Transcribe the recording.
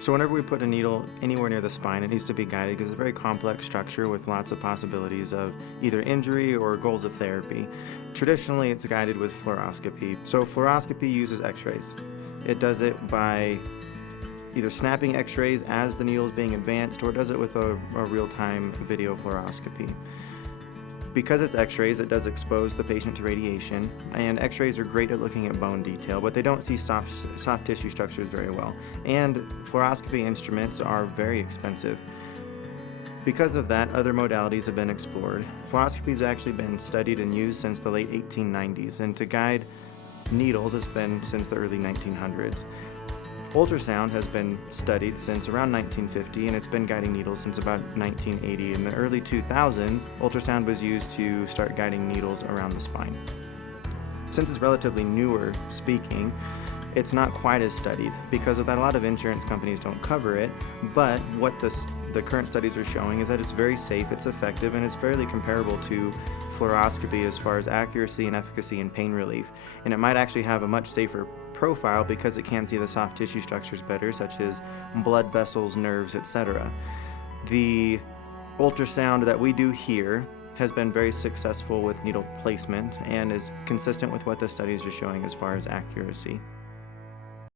So whenever we put a needle anywhere near the spine, it needs to be guided because it's a very complex structure with lots of possibilities of either injury or goals of therapy. Traditionally, it's guided with fluoroscopy. So fluoroscopy uses x-rays. It does it by either snapping x-rays as the needle is being advanced, or it does it with a real-time video fluoroscopy. Because it's x-rays, it does expose the patient to radiation, and x-rays are great at looking at bone detail, but they don't see soft tissue structures very well. And fluoroscopy instruments are very expensive. Because of that, other modalities have been explored. Fluoroscopy has actually been studied and used since the late 1890s, and to guide needles has been since the early 1900s. Ultrasound has been studied since around 1950, and it's been guiding needles since about 1980. In the early 2000s, ultrasound was used to start guiding needles around the spine. Since it's relatively newer speaking, it's not quite as studied. Because of that, a lot of insurance companies don't cover it, but what the current studies are showing is that it's very safe, it's effective, and it's fairly comparable to fluoroscopy as far as accuracy and efficacy and pain relief. And it might actually have a much safer profile because it can see the soft tissue structures better, such as blood vessels, nerves, etc. The ultrasound that we do here has been very successful with needle placement and is consistent with what the studies are showing as far as accuracy.